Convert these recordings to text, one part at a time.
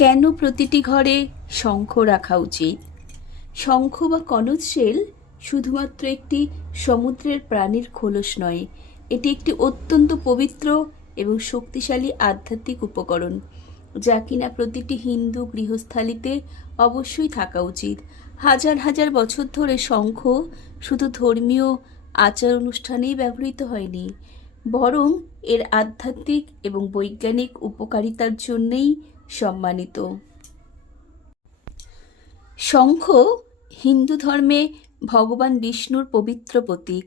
কেন প্রতিটি ঘরে শঙ্খ রাখা উচিত? শঙ্খ বা কনজ শেল শুধুমাত্র একটি সমুদ্রের প্রাণীর খোলস নয়, এটি একটি অত্যন্ত পবিত্র এবং শক্তিশালী আধ্যাত্মিক উপকরণ, যা কিনা প্রতিটি হিন্দু গৃহস্থালিতে অবশ্যই থাকা উচিত। হাজার হাজার বছর ধরে শঙ্খ শুধু ধর্মীয় আচার অনুষ্ঠানেই ব্যবহৃত হয়নি, বরং এর আধ্যাত্মিক এবং বৈজ্ঞানিক উপকারিতার জন্যেই সম্মানিত। শঙ্খ হিন্দু ধর্মে ভগবান বিষ্ণুর পবিত্র প্রতীক।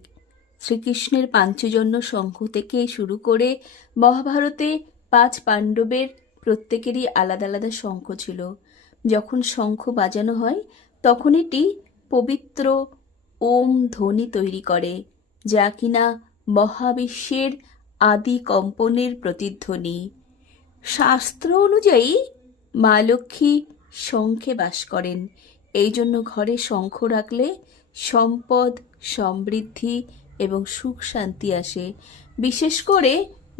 শ্রীকৃষ্ণের পাঞ্চজন্য শঙ্খ থেকে শুরু করে মহাভারতে পাঁচ পাণ্ডবের প্রত্যেকেরই আলাদা আলাদা শঙ্খ ছিল। যখন শঙ্খ বাজানো হয়, তখন এটি পবিত্র ওম ধ্বনি তৈরি করে, যা কিনা মহাবিশ্বের আদি কম্পনের প্রতিধ্বনি। শাস্ত্র অনুযায়ী মা লক্ষ্মী শঙ্খে বাস করেন। এই জন্য ঘরে শঙ্খ রাখলে সম্পদ, সমৃদ্ধি এবং সুখ শান্তি আসে। বিশেষ করে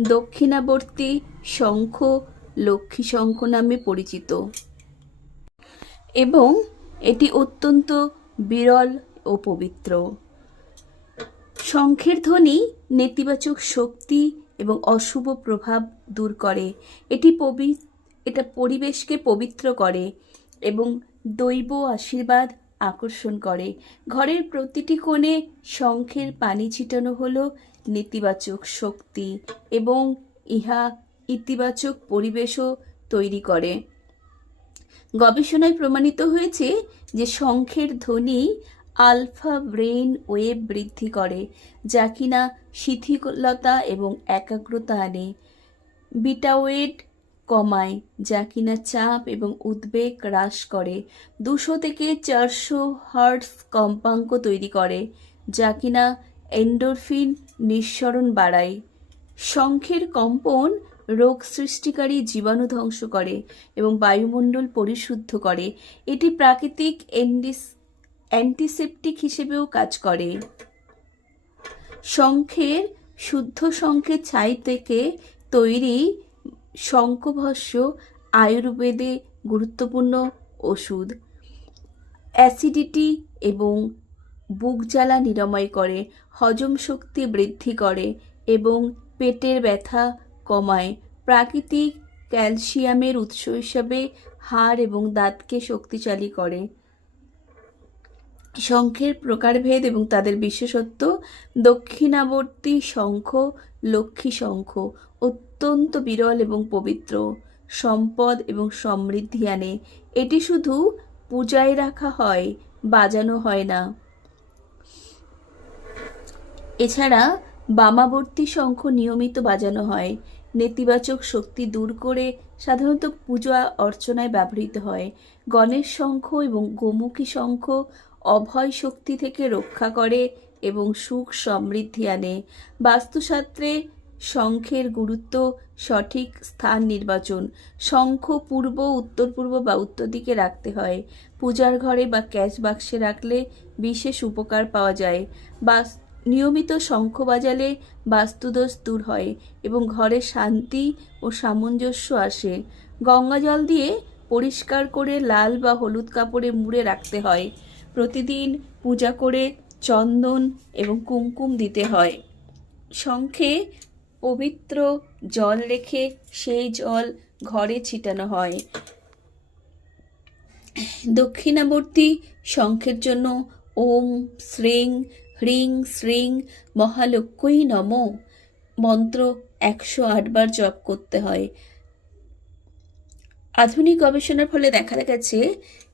দক্ষিণাবর্তী শঙ্খ লক্ষ্মী শঙ্খ নামে পরিচিত। এবং এটি অত্যন্ত বিরল ও পবিত্র। শঙ্খের ধ্বনি নেতিবাচক শক্তি এবং অশুভ প্রভাব দূর করে। এটি পবি এটা পরিবেশকে পবিত্র করে এবং দৈব আশীর্বাদ আকর্ষণ করে। ঘরের প্রতিটি কোণে শঙ্খের পানি ছিটানো হলো, নেতিবাচক শক্তি এবং ইহা ইতিবাচক পরিবেশও তৈরি করে। গবেষণায় প্রমাণিত হয়েছে যে শঙ্খের ধ্বনি আলফা ব্রেন ওয়েভ বৃদ্ধি করে, যা কিনা শিথিলতা এবং একাগ্রতা আনে। বিটা ওয়েট কমায়, যা কিনা চাপ এবং উদ্বেগ হ্রাস করে। দুশো থেকে চারশো হার্টস কম্পাঙ্ক তৈরি করে, যা কিনা এন্ডোরফিন নিঃসরণ বাড়ায়। শঙ্খের কম্পন রোগ সৃষ্টিকারী জীবাণু ধ্বংস করে এবং বায়ুমণ্ডল পরিশুদ্ধ করে। এটি প্রাকৃতিক এন্ডিস অ্যান্টিসেপটিক হিসেবেও কাজ করে। শঙ্খের শুদ্ধ শঙ্খের ছাই থেকে তৈরি শঙ্খভস্য আয়ুর্বেদে গুরুত্বপূর্ণ ওষুধ। অ্যাসিডিটি এবং বুক জ্বালা নিরাময় করে, হজম শক্তি বৃদ্ধি করে এবং পেটের ব্যথা কমায়। প্রাকৃতিক ক্যালসিয়ামের উৎস হিসাবে হাড় এবং দাঁতকে শক্তিশালী করে। শঙ্খের প্রকারভেদ এবং তাদের বিশেষত্ব, দক্ষিণাবর্তী শঙ্খ, লক্ষ্মী শঙ্খ, অত্যন্ত বিরল এবং পবিত্র, সম্পদ এবং সমৃদ্ধি আনে এটি শুধু পূজায় রাখা হয়, বাজানো হয় না। এছাড়া বামাবর্তী শঙ্খ নিয়মিত বাজানো হয়। নেতিবাচক শক্তি দূর করে সাধারণত পূজা অর্চনায় ব্যবহৃত হয়। গণেশ শঙ্খ এবং গোমুখী শঙ্খ অভয় শক্তি থেকে রক্ষা করে এবং সুখ সমৃদ্ধি আনে। বাস্তুশাস্ত্রে শঙ্খের গুরুত্ব সঠিক স্থান নির্বাচন। শঙ্খ পূর্ব, উত্তর পূর্ব বা উত্তর দিকে রাখতে হয়। পূজার ঘরে বা ক্যাশ বাক্সে রাখলে বিশেষ উপকার পাওয়া যায়। বাস, নিয়মিত শঙ্খ বাজালে বাস্তুদোষ দূর হয় এবং ঘরে শান্তি ও সামঞ্জস্য আসে। গঙ্গা জল দিয়ে পরিষ্কার করে লাল বা হলুদ কাপড়ে মুড়ে রাখতে হয়। প্রতিদিন পূজা করে চন্দন এবং কুমকুম দিতে হয়। শঙ্খে পবিত্র জল রেখে সেই জল ঘরে ছিটানো হয়। দক্ষিণাবর্তী শঙ্খের জন্য ওম, শ্রিং, হ্রিং, শ্রিং, মহালক্ষ্মী নম মন্ত্র একশো আটবার জপ করতে হয়। আধুনিক গবেষণার ফলে দেখা গেছে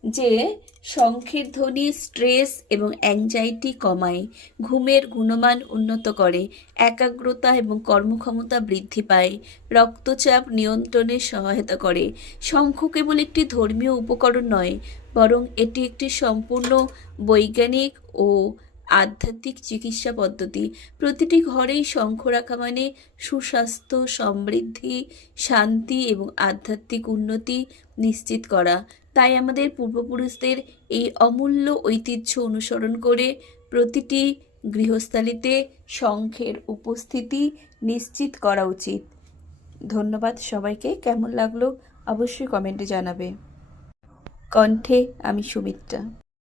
যে শঙ্খের ধ্বনি, স্ট্রেস এবং অ্যাংজাইটি কমায়, ঘুমের গুণমান উন্নত করে, একাগ্রতা এবং কর্মক্ষমতা বৃদ্ধি পায়, রক্তচাপ নিয়ন্ত্রণে সহায়তা করে। শঙ্খ কেবল একটি ধর্মীয় উপকরণ নয়, বরং এটি একটি সম্পূর্ণ বৈজ্ঞানিক ও আধ্যাত্মিক চিকিৎসা পদ্ধতি। প্রতিটি ঘরেই শঙ্খ রাখা মানে সুস্বাস্থ্য, সমৃদ্ধি, শান্তি এবং আধ্যাত্মিক উন্নতি নিশ্চিত করা। তাই আমাদের পূর্বপুরুষদের এই অমূল্য ঐতিহ্য অনুসরণ করে প্রতিটি গৃহস্থালিতে শঙ্খের উপস্থিতি নিশ্চিত করা উচিত। ধন্যবাদ সবাইকে। কেমন লাগল অবশ্যই কমেন্টে জানাবে। কণ্ঠে আমি সুমিত্রা।